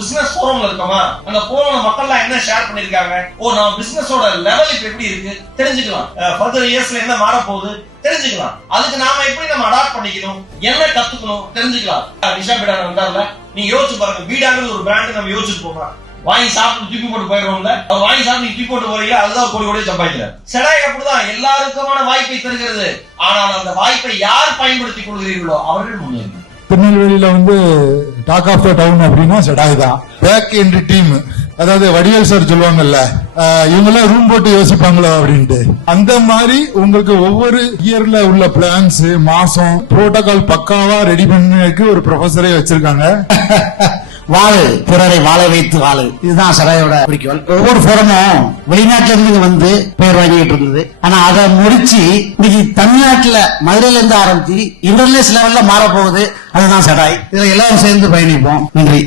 Business ஃபோரம்ல இருக்கோமா, அந்த ஃபோரம்ல மக்கள் என்ன ஷேர் பண்ணிருக்காங்க, நம்ம பிசினஸோட லெவல் இப்ப எப்படி இருக்கு தெரிஞ்சுக்கலாம். ஃபர்தர் இயர்ஸ்ல என்ன மாற போகுது தெரிஞ்சுக்கலாம். அதுக்கு நாம எப்படி நம்ம அடாப்ட் பண்ணிக்கணும், என்ன கத்துக்கணும் தெரிஞ்சுக்கலாம். நிஷா பீடா வந்தார்ல, நீங்க யோசிச்சு பாருங்க. பீடாங்கிறது ஒரு பிராண்ட் நம்ம யோசிச்சுட்டு போமா, வாங்கி சாப்பிட்டு தூக்கி போட்டு போயிடுவோம்ல. அவர் வாங்கி சாப்பிட்டு தூக்கி போட்டு போறீங்களா, அதுதான் கோடி கோடி சம்பாதிக்கிறார். செடாய் அப்படிதான் எல்லாருக்குமான வாய்ப்பை தருகிறது. ஆனால் அந்த வாய்ப்பை யார் பயன்படுத்திக் கொள்கிறீர்களோ அவர்கள் முன்னேறும். திருநெல்வேலியில டாக் ஆஃப் த டவுன் அப்படின்னா செடாய் தான். பேக் என்ட்ரி டீம், அதாவது வடிவேல் சார் சொல்லுவாங்கல்ல, இவங்க எல்லாம் ரூம் போட்டு யோசிப்பாங்களோ அப்படின்ட்டு. அந்த மாதிரி உங்களுக்கு ஒவ்வொரு இயர்ல உள்ள பிளான்ஸ், மாசம், புரோட்டோகால் பக்காவா ரெடி பண்ணக்கு ஒரு ப்ரொஃபஸரே வச்சிருக்காங்க. வாழு, பிறரை வாழ வைத்து வாழு, இதுதான் செடாயோட குறிக்கோள். ஒவ்வொரு போரமும் வெளிநாட்டுல இருந்து பெயர் வாங்கிட்டு இருந்தது. ஆனா அதை முடிச்சு இன்னைக்கு தமிழ்நாட்டுல மதுரையில இருந்து ஆரம்பிச்சு இன்டர்நேஷனல் லெவல்ல மாற போகுது. அதுதான் செடாய். இதுல எல்லாரும் சேர்ந்து பயணிப்போம். நன்றி.